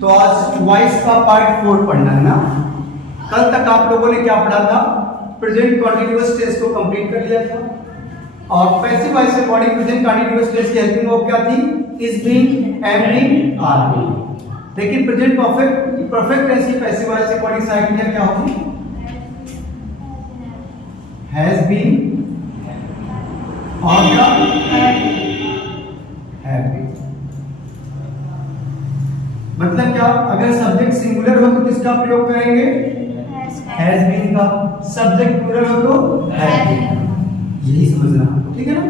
तो आज ट्वाइस का पार्ट 4 पढ़ना है ना। कल तक आप लोगों ने क्या पढ़ा था? प्रेजेंट कंटीन्यूअस टेंस को कंप्लीट कर लिया था और पैसिव वॉइस से बॉडी प्रेजेंट कंटीन्यूअस टेंस की हेल्पिंग वर्ब क्या थी? Is being, am being, are being. लेकिन प्रेजेंट परफेक्ट टेंस की पैसिव वॉइस से बॉडी साइड में क्या होगी? हैज बीन और क्या? Have been. मतलब क्या? अगर सब्जेक्ट सिंगुलर हो तो किसका प्रयोग करेंगे? हैज बीन का। सब्जेक्ट प्लूरल हो तो हैव बीन। यही समझना, ठीक है ना।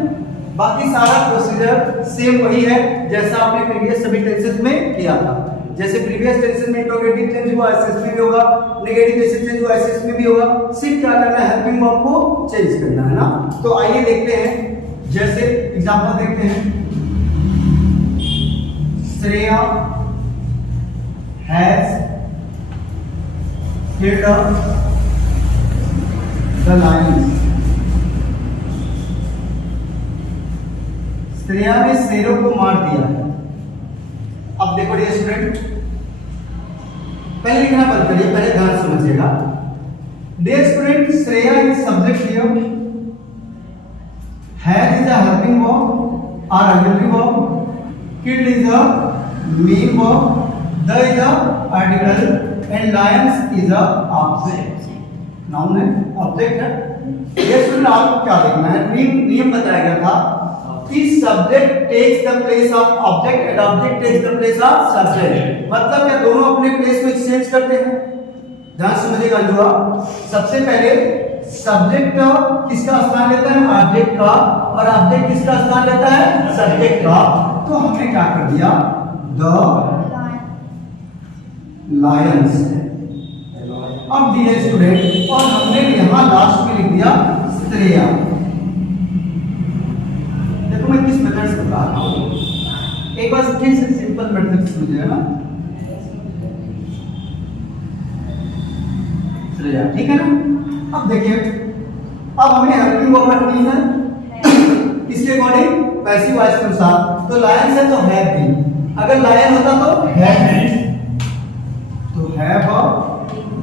बाकी सारा प्रोसीजर सेम वही है जैसा आपने प्रीवियस सभी टेंसेस में किया था। जैसे प्रीवियस टेंसेस में इंट्रोगेटिव चेंज हुआ, एसएस में भी होगा, नेगेटिव एसएस चेंज हुआ, एसएस में भी होगा। सिर्फ क्या करना है? हेल्पिंग वर्ब को चेंज करना है ना। तो आइए देखते हैं, जैसे एग्जांपल देखते हैं। Shreya has killed the lions। Shreya ने शेरों को मार दिया है। अब देखो डियर स्टूडेंट, पहले लिखना बंद करिए, पहले ध्यान समझिएगा। Dear student, Shreya is subject here, has is a helping verb और auxiliary verb, killed is a main verb, the is a article and lions is a object। Noun है, ऑब्जेक्ट है। ये स्टूडेंट आपको क्या देखना है? नियम बताया गया था कि subject takes the place of object and object takes the place of subject. मतलब क्या दोनों अपने प्लेस में एक्सचेंज करते हैं? ध्यान समझिएगा। जो सबसे पहले सब्जेक्ट किसका स्थान लेता है? ऑब्जेक्ट का। और ऑब्जेक्ट किसका स्थान लेता है? सब्जेक्ट का। तो हमने क्या कर दिया? The Lions. अब दिए स्टूडेंट, और हमने यहां लास्ट में लिख दिया श्रेया। देखो मैं किस मेथड से बता रहा हूं, एक बार फिर से सिंपल मेथड समझिएगा ना। श्रेया, ठीक है ना। अब देखिए, अब हमें हेल्पिंग वर्ब रखनी है किसके अकॉर्डिंग? पैसिव वॉइस के अनुसार। तो लायंस है तो हैव बीन, अगर लायन होता तो हैव बीन, तो हैव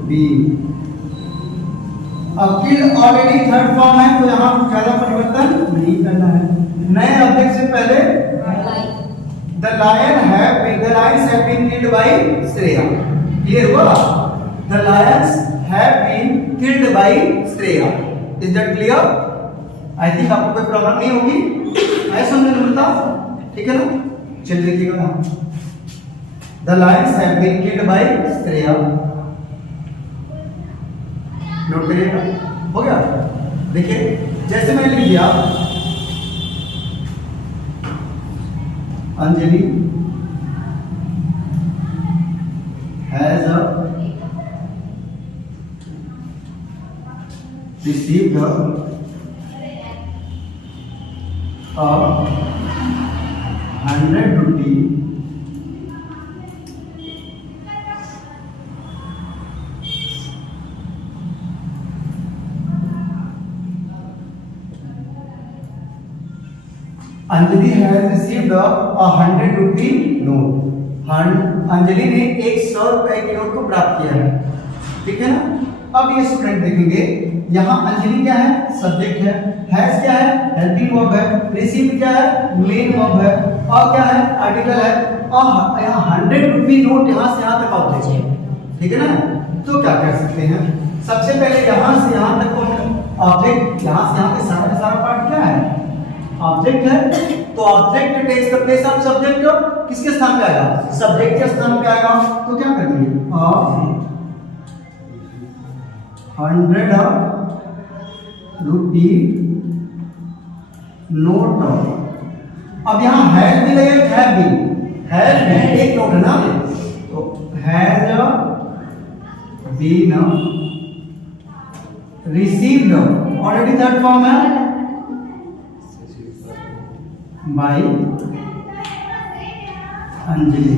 बीन। अब किल्ड ऑलरेडी थर्ड फॉर्म है तो यहां कुछ ज्यादा परिवर्तन नहीं करना है। नए ऑब्जेक्ट से पहले the lion have been, the lions have been killed by Shreya. Clear हुआ? The lions have been killed by Shreya. Is that clear? I think आपको कोई प्रॉब्लम नहीं होगी, ऐसा समझने में मिलता, ठीक है ना। चलिए देखिएगा, the lions have been killed by Shreya. Note करिएगा, हो गया। देखिए जैसे मैंने लिख दिया Anjali has received ₹100 Anjali has received ₹100 note. Anjali ने 100 रुपए के नोट को प्राप्त किया है, ठीक है ना। अब ये स्टूडेंट देखेंगे, यहाँ अंजलि क्या है? सब्जेक्ट है। हैज क्या है? हेल्पिंग वर्ब है। रिसीव क्या है? मेन वर्ब है। और क्या है? आर्टिकल है। और यहाँ ₹100 नोट यहाँ से यहाँ तक ऑब्जेक्ट है, ठीक है ना। तो क्या कर सकते हैं? सबसे पहले यहाँ से यहाँ तक ऑब्जेक्ट, यहाँ से यहाँ तक सारा पार्ट क्या है? ऑब्जेक्ट है। तो object takes the place of subject, किसके स्थान पे आएगा? सब्जेक्ट के स्थान पे आएगा। तो क्या करेंगे? ₹100 नोट। अब यहाँ हैज भी लगेगा, हैव भी, हैज भी एक नोट है ना। तो has been received, already third form है, बाय अंजलि।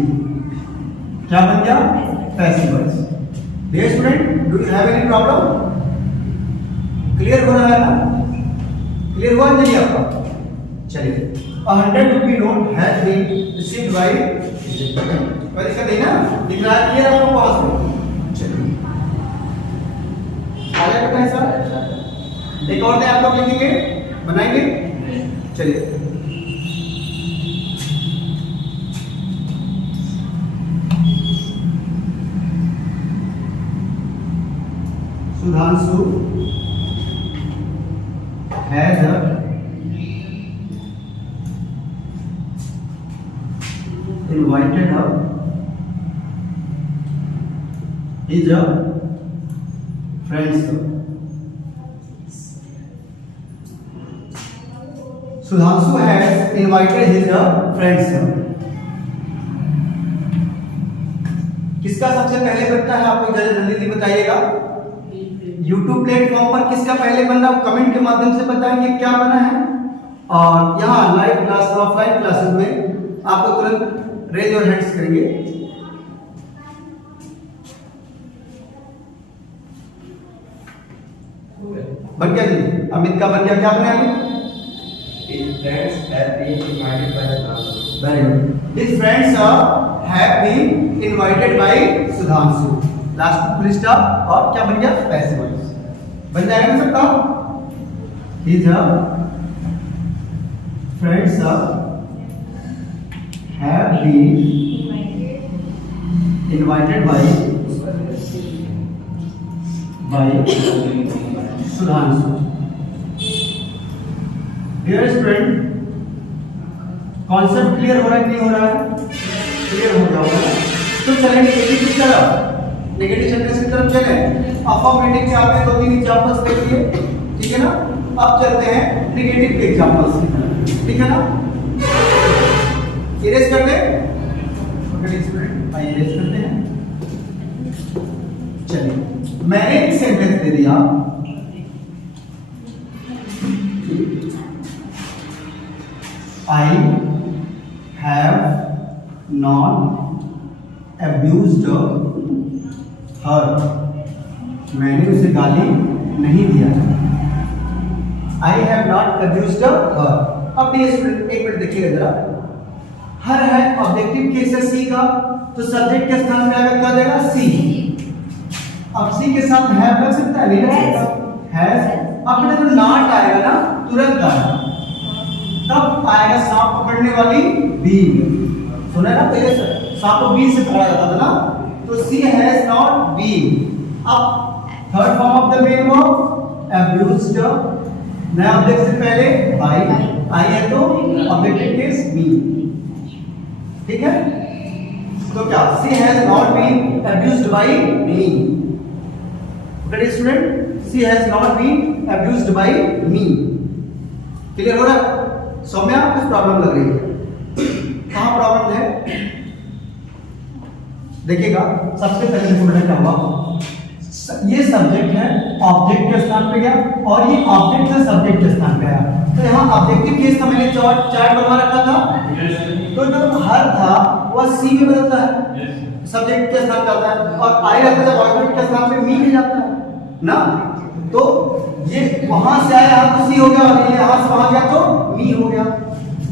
क्या बन गया? Passive voice. Dear student, do you have any problem? Clear हो रहा है ना? क्लियर हुआ अंजलि आपका? चलिए, ₹100 note has been received by कोई दिक्कत नहीं ना, दिख रहा है क्लियर आपको पास में। चलिए आगे करते हैं सर, एक और आप लोग लिखेंगे बनाएंगे। चलिए Sudhanshu has a invited her his friends. Sudhanshu has invited his friends. किसका सबसे पहले बनता है आपको जल्दी जल्दी बताइएगा। YouTube प्लेटफॉर्म पर किसका पहले बनना कमेंट के माध्यम से बताएंगे क्या बना है। और यहाँ लाइव क्लास ऑफलाइन क्लासेस में आपको तुरंत रेज और हैंड्स करेंगे। बन गया जी, अमित का बन गया, क्या बना Amit? His friends have been invited by Sudhanshu. Very good. His friends have been invited by Sudhanshu. Last full stop और क्या बन गया? पैसिव वॉइस बन जाएगा ना सबका। His friends have been invited by Sudhanshu. Dear student, concept clear हो रहा है कि नहीं हो रहा है? क्लियर हो गया होगा। तो चलेंगे नेगेटिव की तरफ, नेगेटिव सेंटेंस की तरफ चले। अफर्मेटिव के आपने 2-3 एग्जांपल्स देख लिए, ठीक है ना। अब चलते हैं नेगेटिव के एग्जांपल्स की तरफ, ठीक है ना। इरेज कर दे, ओके स्टूडेंट आइए इरेज करते हैं। चलिए मैंने एक सेंटेंस दे दिया, I have not abused her. मैंने उसे गाली नहीं दिया। I have not abused her. अब ये स्टूडेंट एक मिनट देखिएगा जरा। हर है ऑब्जेक्टिव केस है सी का, तो सब्जेक्ट के स्थान में आएगा क्या देगा? सी। अब सी के साथ हैव लग सकता है, नहीं लग सकता? हैज। अब जो नॉट आएगा ना तुरंत आएगा, तब आएगा सांप पकड़ने वाली बीन। सुना ना पहले सांप को बीन से पकड़ा जाता था ना, तो सी हैज नॉट बीन। अब third form of the main verb abused, नया ऑब्जेक्ट से पहले आई है तो ऑब्जेक्टिव केस बीन, ठीक है। तो क्या she has not been abused by me. Okay student, she has not been abused by me. Clear हो रहा है? सौम्या कुछ प्रॉब्लम लग रही है, कहाँ प्रॉब्लम है देखिएगा। सबसे पहले बोलना क्या हुआ, ये सब्जेक्ट है ऑब्जेक्ट के स्थान पे गया और ये ऑब्जेक्ट है सब्जेक्ट के स्थान पे आया। तो यहाँ ऑब्जेक्टिव केस का मैंने चार्ट बनवा रखा था, तो जो हर था वह सी में बदलता है, सब्जेक्ट के स्थान पे आता है, और आई रहता है ऑब्जेक्ट के स्थान पे मी में जाता है ना। तो ये वहां से आया तो सी हो गया, और ये यहां से वहां गया तो मी हो गया।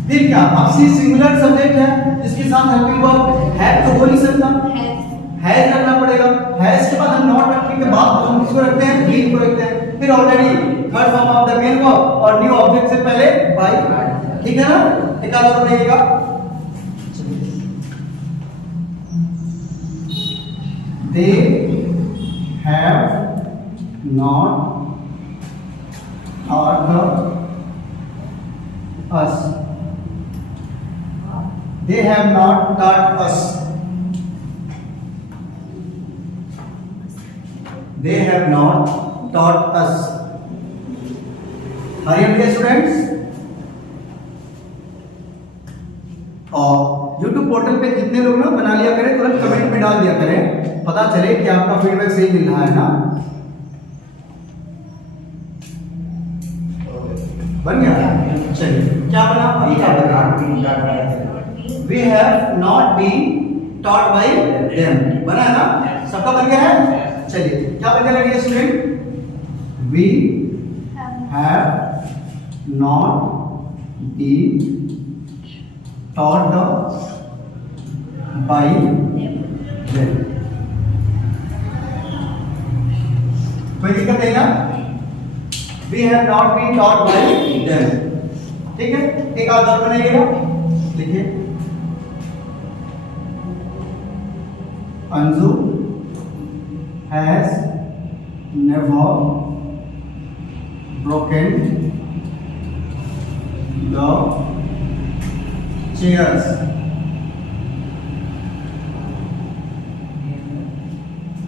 फिर क्या, अब सी सिंगुलर सब्जेक्ट है जिसके साथ हेल्पिंग वर्ब है तो हो नहीं सकता, हैज रखना पड़ेगा। हैज के बाद हम नॉट रखने के बाद हम किसको रखते हैं? बीन को रखते हैं। फिर already third form of the main verb और न्यू ऑब्जेक्ट से पहले बाय, ठीक है ना। एक आधा और देखिएगा, they have not taught us. They have not taught us. They have not taught us. Are you okay students? और YouTube पोर्टल पे जितने लोग ना बना लिया करें, तुरंत कमेंट में डाल दिया करें, पता चले कि आपका फीडबैक सही मिल रहा है ना। बन गया? चलिए क्या बना? We have not been taught by them. बना है ना? सबका बन गया है? चलिए क्या बन गया student? We have not been taught by them. कोई दिक्कत नहीं ना? We have not been taught by them. ठीक है, एक और बनाइएगा, देखिए Anju has never broken the chairs।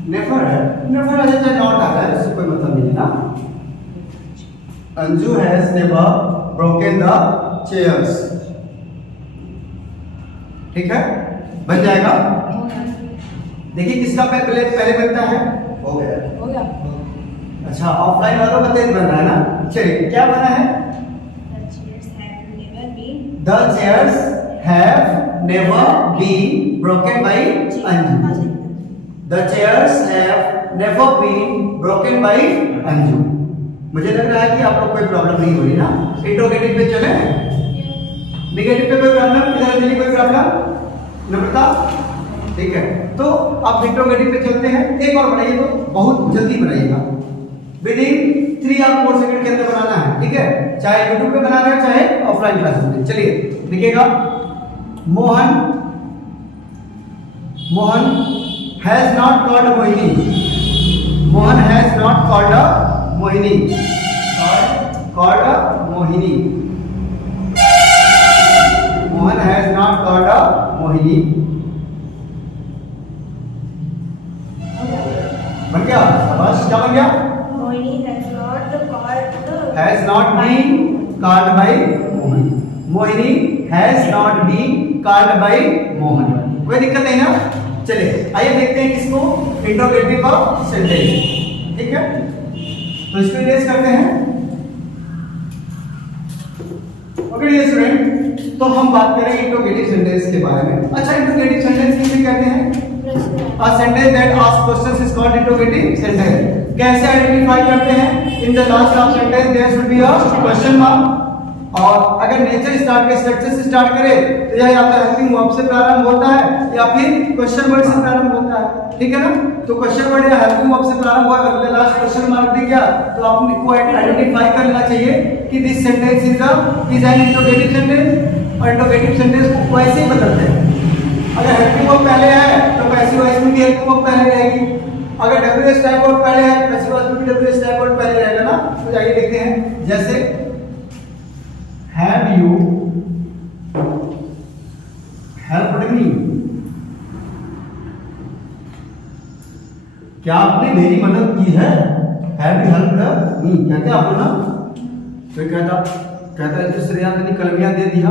Never है, नेवर है चाहे नॉट आ रहा है उससे कोई मतलब नहीं ना। Anju has never broken the chairs. ठीक है, बन जाएगा। देखिए किसका पहले बनता है, हो गया। अच्छा, ऑफलाइन वालों का तेज बन रहा है ना। चलिए क्या बना है, the chairs have never been broken by Anju. The chairs have never been broken by Anju. मुझे लग रहा है कि आप लोग कोई प्रॉब्लम नहीं हो रही ना। इंट्रोगेटिव पे चले, नेगेटिव पे कोई प्रॉब्लम, इधर चलिए कोई प्रॉब्लम नम्रता। ठीक है, तो आप इंट्रोगेटिव पे चलते हैं। एक और बनाइए, तो बहुत जल्दी बनाइएगा, विदिन 3 या 4 सेकंड के अंदर बनाना है। ठीक है, चाहे यूट्यूब पे बना रहे हो चाहे ऑफलाइन क्लासेस में। चलिए लिखिएगा, Mohan has not called Mohini. Mohan has not called Mohini. Called Mohini. Mohan has not called Mohini. बन गया, बस क्या बन गया, has not been called by Mohan. Mohini has not been called by Mohan. कोई दिक्कत नहीं ना। चलिए आइए देखते हैं किसको, इंट्रोगेटिव का सेंटेंस। ठीक है, तो इसको इरेज करते हैं। ओके डियर स्टूडेंट, तो हम बात करेंगे इंट्रोगेटिव सेंटेंस के बारे में। अच्छा, इंट्रोगेटिव सेंटेंस किसे कहते हैं? A sentence that asks questions is called interrogative sentence। कैसे आइडेंटिफाई करते हैं? In the last of sentence there should be a question mark. और अगर नेचर स्टार्ट के स्ट्रक्चर से स्टार्ट करे तो यह या तो हेल्पिंग वर्ब से प्रारंभ होता है या फिर क्वेश्चन वर्ड से प्रारंभ होता है। ठीक है ना, तो क्वेश्चन वर्ड या हेल्पिंग वर्ब से प्रारंभ हुआ, अगर लास्ट क्वेश्चन मार्क दिख गया तो आपको आइडेंटिफाई करना चाहिए कि this sentence is an interrogative sentence. और इंट्रोगेटिव सेंटेंस को वैसे ही बदलते हैं। अगर हेल्पिंग वर्ब पहले है तो पैसिव वॉइस में भी हेल्पिंग वर्ब पहले रहेगी। अगर डब्ल्यूएस टाइप वर्ड पहले है, पैसिव वॉइस में भी डब्ल्यूएस टाइप वर्ड पहले रहेगा ना। तो जाइए देखते हैं, जैसे हैव यू हेल्प्ड मी। क्या आपने मेरी मदद की है? हैव यू हेल्प्ड मी कहते आप ना। तो कहता है तो श्रेया ने कलमियां दे दिया।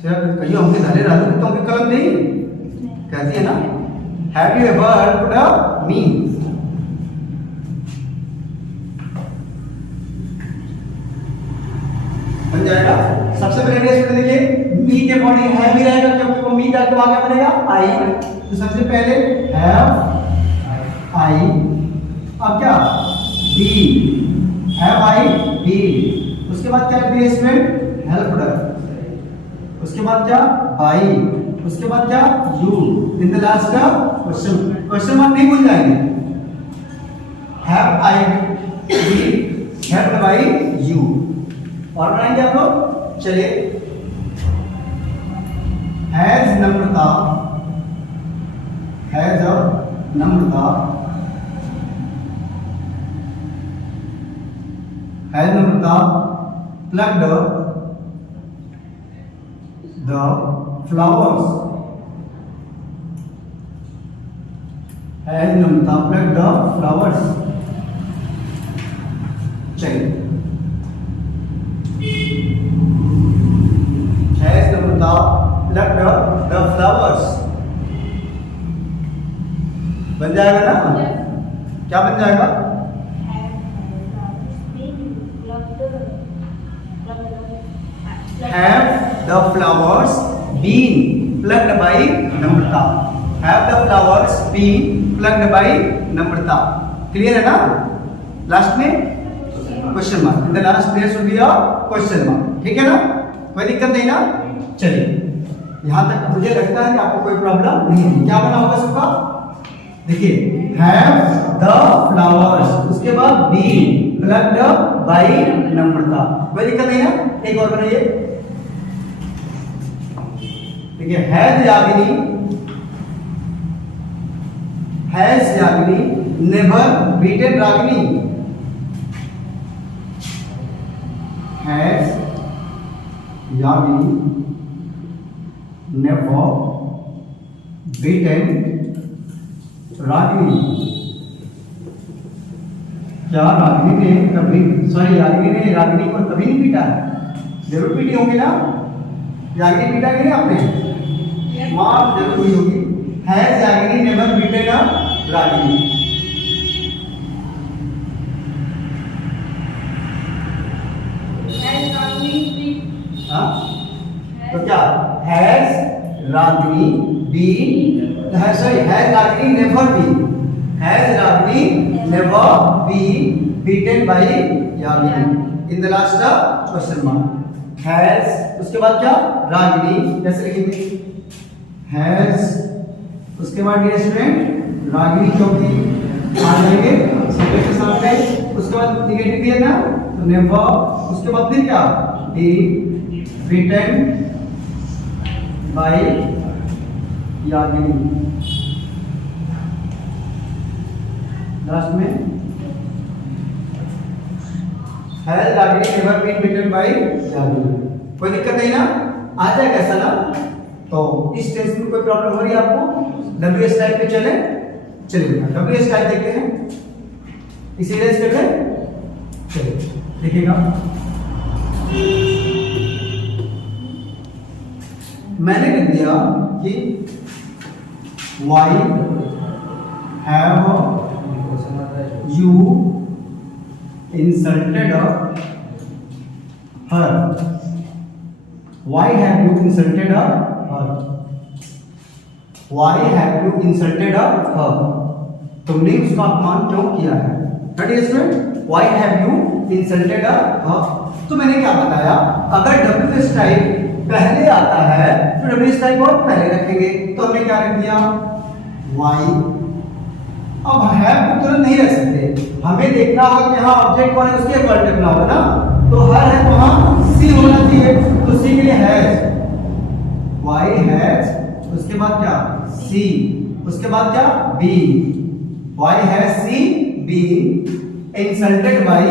श्रेया कहियो हमके धाले राजू तो हमके कलम नहीं कहती है ना। Have you ever helped me. बन जाएगा। सबसे पहले स्टूडेंट देखिए, मी के बॉडी हैव ही रहेगा क्योंकि वो मी का आगे बनेगा आई। तो सबसे पहले हैव आई, अब क्या बी, हैव आई बी। उसके बाद क्या है स्टूडेंट, हेल्प्ड। उसके बाद क्या बाई। उसके बाद क्या यू। इन द लास्ट का क्वेश्चन मार्क नहीं भूल जाएंगे। Have I be helped by you. और बनाएंगे आप लोग, चलिए has Namrata, has Namrata, has Namrata plucked the flowers। Has Namrata plucked the flowers। चलिए has Namrata plucked the flowers। बन जाएगा ना? क्या बन जाएगा? Have the flowers been plucked by Namrata. Have the flowers been plucked by Namrata. Clear है ना? Last में question mark. In the last there should be a question mark. ठीक है ना? कोई दिक्कत नहीं ना? चलिए यहाँ तक मुझे लगता है कि आपको कोई प्रॉब्लम नहीं है। क्या बना होगा सबका? देखिए हैव द फ्लावर्स, उसके बाद बीन प्लग्ड बाय नम्रता, कोई दिक्कत नहीं ना। एक और बनाइए, देखिए has Yagini, has Yagini never beaten Ragini, has Yagini never beaten Ragini. क्या रागिनी ने कभी, सॉरी रागिनी ने रागिनी को कभी नहीं पीटा है? जरूर पीटी होगी ना, रागिनी पीटा नहीं आपने, मार जरूर हुई होगी। Has Ragini never beaten Ragini. हाँ तो क्या has Ragini been, sorry has Ragini never been, has Ragini never been beaten by Yagini. In the last question mark has, उसके बाद क्या रागिनी, कैसे लिखेंगे? हैज, उसके बाद डियर स्टूडेंट रागिनी चौकी आ जाएंगे सब्जेक्ट के साथ में, उसके बाद निगेटिव भी है ना, तो नेवर, उसके बाद फिर क्या be beaten by Yagini. Last में has Ragini never been beaten by Yagini. कोई दिक्कत नहीं ना, आ जाएगा ऐसा ना। तो इस टेस्ट में कोई प्रॉब्लम हो रही है आपको? डब्ल्यूएस टाइप पे चले, चलिए डब्ल्यूएस टाइप देखते हैं, इसी रेस पे चलिए देखिएगा। मैंने लिख दिया कि why have you insulted her, why have you insulted her, why have you insulted her, तुमने उसका अपमान क्यों किया है? That is why have you insulted her. तो मैंने क्या बताया, अगर डब्ल्यूएस टाइप पहले आता है तो डब्ल्यूएस टाइप और पहले रखेंगे, तो हमने क्या रख दिया वाई। अब हैव को तुरंत नहीं रख सकते, हमें देखना होगा कि हाँ ऑब्जेक्ट कौन है, उसके वर्ड लिखना होगा ना। तो हर है तो हाँ सी होना चाहिए, तो सी के लिए हैज, वाई हैज, उसके बाद क्या सी, उसके बाद क्या be, why has she be insulted by,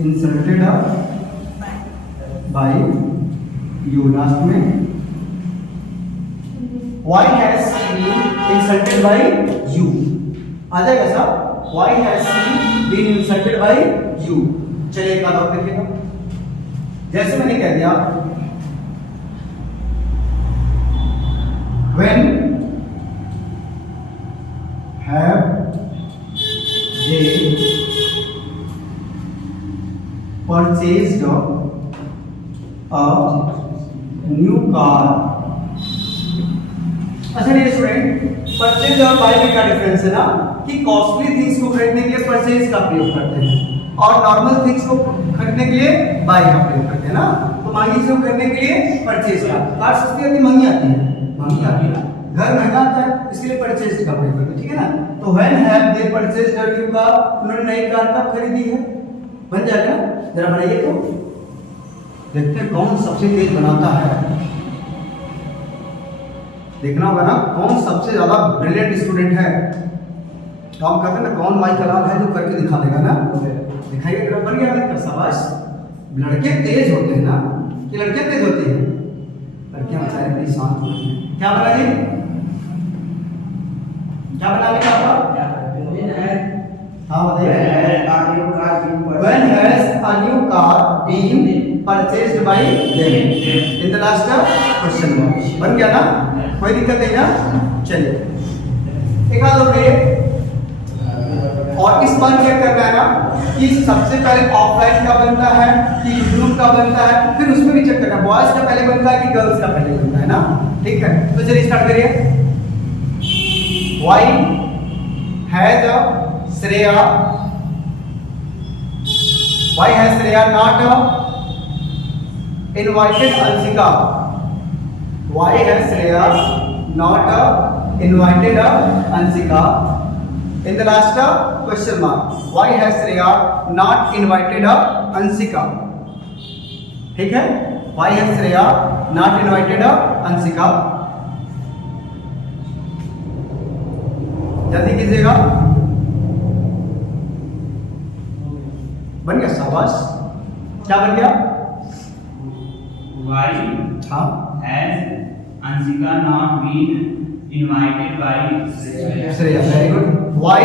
insulted by you. Last में why has she insulted by you, आ जाएगा साहब, why has she been insulted by you. चलिए एक बात और देखिएगा, जैसे मैंने कह दिया when have they purchased a new car। अच्छा ये स्टूडेंट, परचेज और बाय में क्या डिफरेंस है ना, कि कॉस्टली थिंग्स को खरीदने के लिए परचेज का प्रयोग करते हैं और नॉर्मल थिंग्स को खरीदने के लिए बाय का प्रयोग करते हैं ना। तो महंगी चीजों को खरीदने के लिए परचेज का, कार सस्ती आती महंगी आती है, महंगी आती है, घर महंगा आता है, इसके लिए परचेज का प्रयोग करते हैं, ठीक है ना। तो when have they purchased a new car, उन्होंने नई कार कब खरीदी है, बन जाएगा ना। जरा बनाइए तो देखते हैं कौन सबसे तेज बनाता है, देखना होगा ना कौन सबसे ज्यादा ब्रिलियंट स्टूडेंट है। तो हम कहते हैं ना कौन माई कलाल है जो करके दिखा देगा ना, दिखाइए जरा, बन गया ना, शाबाश। लड़के तेज होते हैं ना, कि लड़कियां तेज होती हैं? लड़कियां बेचारी बड़ी शांत होती हैं। क्या बना जी, क्या बना लिया आपका? हाँ बताइए। When has a new car been purchased by them? In the last question बन गया ना, कोई दिक्कत नहीं ना। चलिए एक बात और ये, और इस बार चेक करना है ना कि सबसे पहले ऑफलाइन का बनता है कि ग्रुप का बनता है, फिर उसमें भी चेक करना बॉयज का पहले बनता है कि गर्ल्स का पहले बनता है ना, ठीक है। तो चलिए स्टार्ट करिए। Why has Shreya, why has Shreya not invited Ansika. Why has Shreya not invited Ansika? In the last question mark. Why has Shreya not invited Ansika? ठीक है? Why has Shreya not invited Ansika? जल्दी कीजिएगा. बन गया? शाबाश. क्या बन गया? Why हाँ. has Ansika not been invited by Shreya? Shreya, very good. Why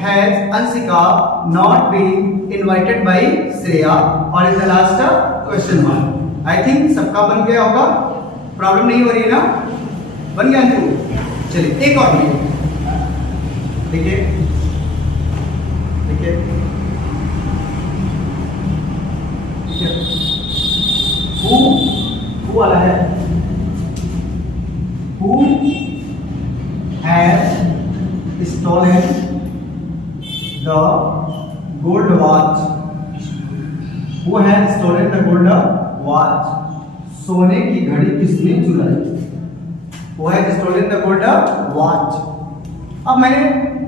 has Ansika not been invited by Shreya? और in the last question mark. I think सबका बन गया होगा. प्रॉब्लम नहीं हो रही है ना? बन गया अंशु? चलिए एक और देखिए. देखिए देखिए who वाला है. Who has stolen the gold watch? Who has stolen the gold watch? सोने की घड़ी किसने चुराई? Who has stolen the gold watch? अब मैंने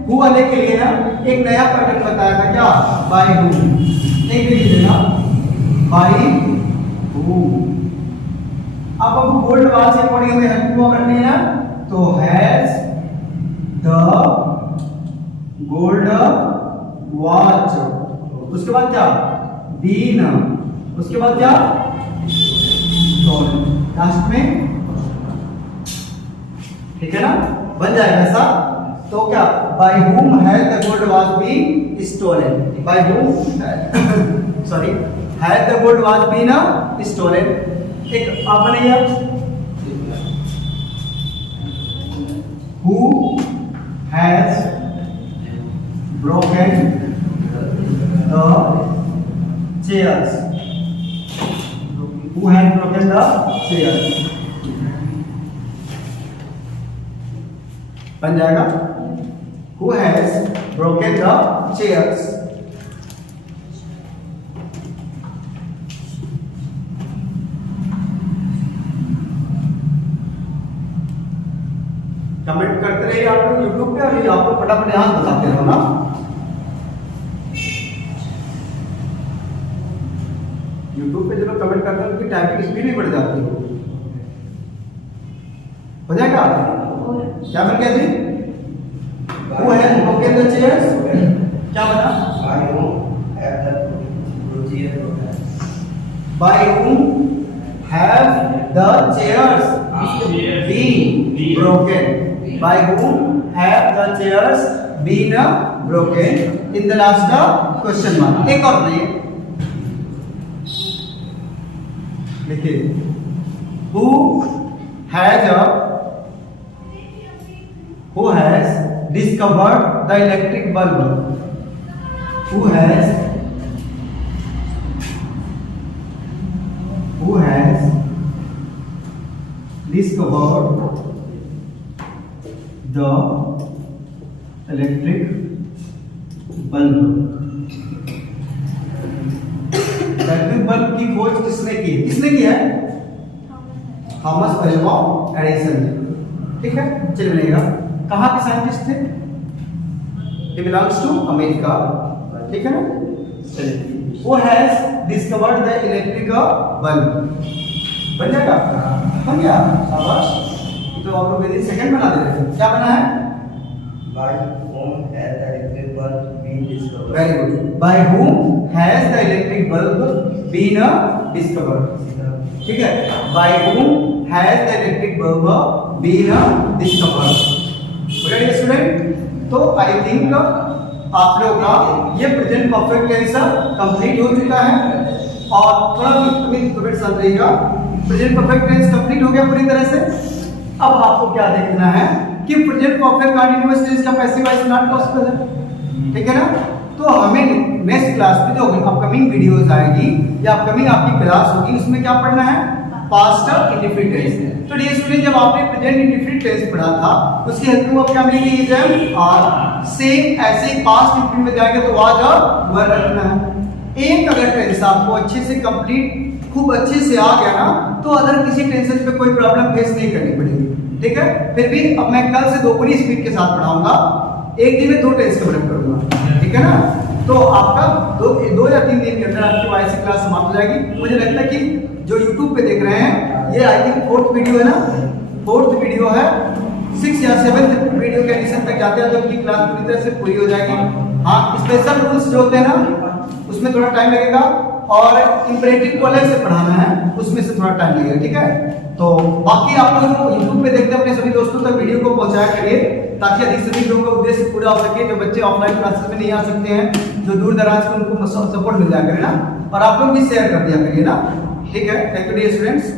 who वाले के लिए ना एक नया पैटर्न बताया था. क्या? by whom. एक देखिए ना, by whom. अब गोल्ड वॉच अकॉर्डिंग हमें हेल्प को करनी है ना, तो हैज द गोल्ड वॉच. उसके बाद क्या? बीन. उसके बाद क्या? लास्ट में. ठीक है ना? बन जाएगा ऐसा. तो क्या? By whom has the gold watch been stolen. By whom sorry has the gold watch been stolen. एक आप बनाइए. Who has broken the chairs? Who has broken the chairs? बन जाएगा. Who has broken the chairs? Comment करते रहिए आप लोग YouTube पे, और ये आप लोग फटाफट यहाँ बताते रहो ना. यूट्यूब पे जो लोग कमेंट करते हैं उनकी टाइपिंग स्पीड भी बढ़ जाती है. हो जाएगा? क्या बन गया जी? Who has broken the chairs? क्या बना? By whom have the chairs been broken? By whom have the chairs been broken? In the last question mark. एक और नहीं. देखिए, who has discovered the electric bulb? Who has discovered the electric bulb? Electric bulb की खोज किसने की? किसने की है? Thomas Alva Edison. ठीक है, चलिए बनेगा. कहाँ के साइंटिस्ट थे? He belongs to America. ठीक है ना? चलिए. Who has discovered the electric bulb? बन जाएगा? बन गया. शाबाश. तो आप लोग यदि सेकंड बना दे रहे हैं. क्या बना है? By whom has the electric bulb been discovered? Very good. By whom has the electric bulb been discovered? ठीक है. By whom has the electric bulb been discovered? Okay, student. तो आई थिंक आप लोगों का ये प्रेजेंट परफेक्ट टेंस कंप्लीट हो चुका है. और थोड़ा कमेंट चल रहीगा. प्रेजेंट परफेक्ट टेंस कंप्लीट हो गया पूरी तरह से. अब आपको क्या देखना है कि प्रेजेंट परफेक्ट कंटीन्यूअस टेंस का पैसिव वॉइस नॉट पॉसिबल है. ठीक है ना? तो हमें नेक्स्ट क्लास में जो अपकमिंग वीडियोस आएगी या अपकमिंग आपकी क्लास होगी उसमें क्या पढ़ना है? Past indefinite tense. तो डियर स्टूडेंट, जब आपने प्रेजेंट इंडेफिनिट टेंस पढ़ा था उसकी हेल्प में क्या मिलेगी? Is are. सेम ऐसे ही पास्ट इंडेफिनिट में जाएंगे तो वाज और वर रखना है. एक अगर टेंस आपको अच्छे से कंप्लीट खूब अच्छे से आ गया ना, तो अदर किसी टेंशन पे कोई प्रॉब्लम फेस नहीं करनी पड़ेगी। ठीक है, फिर भी अब मैं कल से दोगुनी स्पीड के साथ पढ़ाऊंगा, एक दिन में 2 टेस्ट कवर करूंगा। ठीक है ना, तो आपका 2 या 3 दिन के अंदर आपकी वाईसी क्लास समाप्त हो जाएगी। मुझे लगता है कि जो यूट्यूब पे देख रहे हैं, ये आई थिंक 4th वीडियो है ना, 4th वीडियो है, 6 या 7th वीडियो के एडिशन तक जाते हैं तो उनकी क्लास पूरी तरह से पूरी हो जाएगी। हाँ, स्पेशल रूल्स जो होते हैं ना, उसमें थोड़ा टाइम लगेगा, और इंपरेटिव को अलग से पढ़ाना है, उसमें से थोड़ा टाइम लगेगा। ठीक है, तो बाकी आप लोग जो यूट्यूब पे देखते हैं अपने सभी दोस्तों तक वीडियो को पहुंचाया करिए, ताकि अधिक से अधिक लोगों का उद्देश्य पूरा हो सके। जो बच्चे ऑफलाइन क्लासेस में नहीं आ सकते हैं, जो दूर दराज के, उनको सपोर्ट मिल जाया करे ना, और आप लोग भी शेयर कर दिया करिए ना। ठीक है, थैंक यू डियर स्टूडेंट्स।